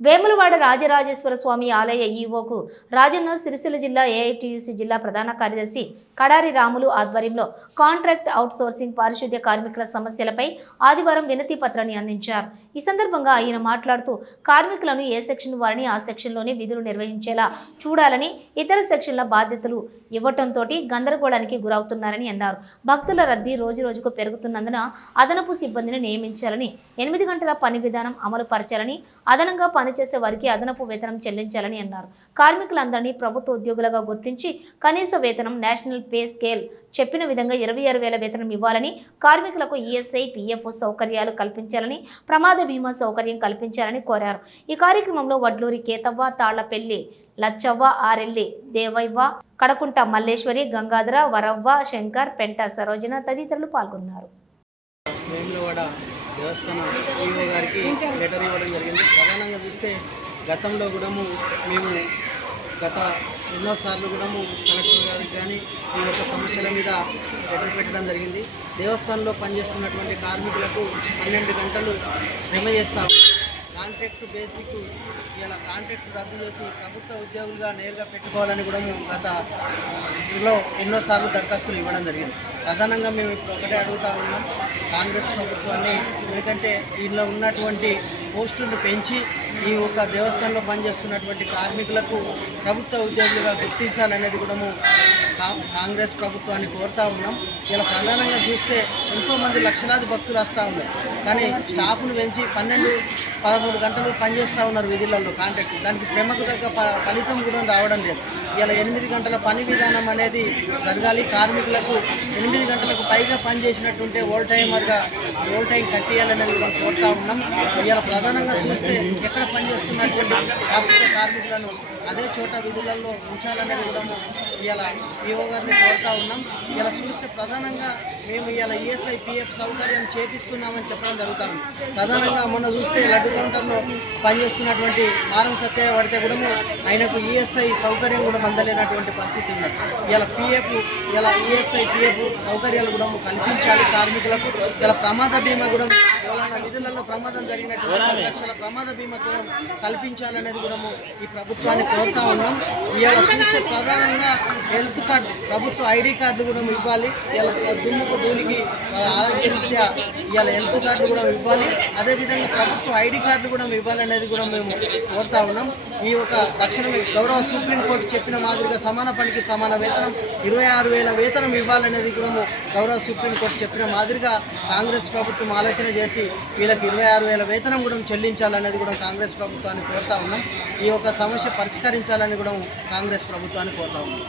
వేములవాడ రాజరాజేశ్వర స్వామి ఆలయ ఈవోకు రాజన్న సిరిసిల్ల జిల్లా ఏఐటియుసి జిల్లా ప్రధాన కార్యదర్శి కడారి రాములు ఆధ్వర్యంలో కాంట్రాక్ట్ అవుట్సోర్సింగ్ పారిశుద్ధ్య కార్మికుల సమస్యలపై ఆదివారం వినతి పత్రాన్ని అందించారు. ఈ సందర్భంగా ఆయన మాట్లాడుతూ కార్మికులను ఏ సెక్షన్ వారిని ఆ సెక్షన్లోనే విధులు నిర్వహించేలా చూడాలని ఇతర సెక్షన్ల బాధ్యతలు ఇవ్వటంతో గందరగోళానికి గురవుతున్నారని అన్నారు. భక్తుల రద్దీ రోజు రోజుకు పెరుగుతున్నందున అదనపు సిబ్బందిని నియమించాలని ఎనిమిది గంటల పని విధానం అమలు పరచాలని అదనంగా పనిచేసే వారికి అదనపు వేతనం చెల్లించాలని అన్నారు. కార్మికులందరినీ ప్రభుత్వ ఉద్యోగులుగా గుర్తించి కనీస వేతనం నేషనల్ పే స్కేల్ చెప్పిన విధంగా ఇరవై ఆరు వేల వేతనం ఇవ్వాలని కార్మికులకు ఈఎస్ఐ పిఎఫ్ సౌకర్యాలు కల్పించాలని ప్రమాద బీమా సౌకర్యం కల్పించాలని కోరారు. ఈ కార్యక్రమంలో వడ్లూరి కేతవ్వ తాళ్ళపెల్లి లచ్చవ్వ ఆరెల్లి దేవయ్య కడకుంట మల్లేశ్వరి గంగాధర వరవ్వ శంకర్ పెంట సరోజన తదితరులు పాల్గొన్నారు. దేవస్థాన ఈఓ గారికి లెటర్ ఇవ్వడం జరిగింది. ప్రధానంగా చూస్తే గతంలో కూడా మేము గత ఎన్నోసార్లు కూడా కలెక్టర్ గారికి కానీ ఈ యొక్క సమస్యల మీద లెటర్ పెట్టడం జరిగింది. దేవస్థానంలో పనిచేస్తున్నటువంటి కార్మికులకు పన్నెండు గంటలు శ్రమ చేస్తాం కాంట్రాక్ట్ బేసిక్ ఇలా కాంట్రాక్ట్ రద్దు చేసి ప్రభుత్వ ఉద్యోగులుగా నేరుగా పెట్టుకోవాలని కూడా గత ఇందులో ఎన్నోసార్లు దరఖాస్తులు ఇవ్వడం జరిగింది. ప్రధానంగా మేము ఒకటే అడుగుతా ఉన్నాం. కాంగ్రెస్ ప్రభుత్వాన్ని ఎందుకంటే దీనిలో ఉన్నటువంటి పోస్టులను పెంచి ఈ ఒక దేవస్థానంలో పనిచేస్తున్నటువంటి కార్మికులకు ప్రభుత్వ ఉద్యోగులుగా గుర్తించాలనేది కూడా కాంగ్రెస్ ప్రభుత్వాన్ని కోరుతా ఉన్నాం. ఇలా ప్రధానంగా చూస్తే ఎంతోమంది లక్షలాది భక్తులు వస్తూ ఉన్నారు. కానీ స్టాఫ్ను పెంచి పన్నెండు పదమూడు గంటలు పనిచేస్తూ ఉన్నారు విధులలో కాంట్రాక్ట్. దానికి శ్రమకు తగ్గ ఫలితం కూడా రావడం లేదు. ఇలా ఎనిమిది గంటల పని విధానం అనేది జరగాలి. కార్మికులకు ఎనిమిది గంటలకు పైగా పని చేసినట్టుంటే టైమర్గా ఓల్ టైం కట్టేయాలనేది కూడా కోరుతా ఉన్నాం. ఇలా ప్రధానంగా చూస్తే ఎక్కడ పనిచేస్తున్నటువంటి కార్మికులను అదే చోట విధులలో ఉంచాలనేది కూడా ఇలా ఈఓ గారిని కోరుతా ఉన్నాం. ఇలా చూస్తే ప్రధానంగా మేము ఇలా ఈఎస్ఐ పిఎఫ్ సౌకర్యం చేపిస్తున్నామని చెప్పడం జరుగుతుంది. ప్రధానంగా మొన్న చూస్తే లడ్డు కౌంటర్లో పనిచేస్తున్నటువంటి మారం సత్య పడితే కూడా ఆయనకు ఈఎస్ఐ సౌకర్యం కూడా అందలేనటువంటి పరిస్థితి ఉంది. ఇలా పిఎఫ్ ఇలా ఈఎస్ఐ పిఎఫ్ సౌకర్యాలు కూడా కల్పించాలి కార్మికులకు. ఇలా ప్రమాద బీమా కూడా ఎవరైనా విధులలో ప్రమాదం జరిగినటువంటి లక్షల ప్రమాద బీమా కూడా కల్పించాలనేది కూడా ఈ ప్రభుత్వాన్ని కోరుతా ఉన్నాం. ఇవాళ చూస్తే ప్రధానంగా హెల్త్ కార్డు ప్రభుత్వ ఐడి కార్డు కూడా ఇవ్వాలి. ఇలా దుమ్ముకు ధూళికి వాళ్ళ ఆరోగ్యరీత్యా ఇవాళ హెల్త్ కార్డు కూడా ఇవ్వాలి. అదేవిధంగా ప్రభుత్వ ఐడి కార్డు కూడా ఇవ్వాలనేది కూడా మేము కోరుతా ఉన్నాం. ఈ ఒక తక్షణమే గౌరవ సుప్రీంకోర్టు చెప్పిన మాదిరిగా సమాన పనికి సమాన వేతనం ఇరవై ఆరు వేల వేతనం ఇవ్వాలనేది కూడా గౌరవ సుప్రీంకోర్టు చెప్పిన మాదిరిగా కాంగ్రెస్ ప్రభుత్వం ఆలోచన చేసి వీళ్ళకి ఇరవై ఆరు వేల వేతనం కూడా చెల్లించాలనేది కూడా కాంగ్రెస్ ప్రభుత్వాన్ని కోరుతా ఉన్నాం. ఈ యొక్క సమస్య పరిష్కరించాలని కూడా కాంగ్రెస్ ప్రభుత్వాన్ని కోరుతా ఉన్నాం.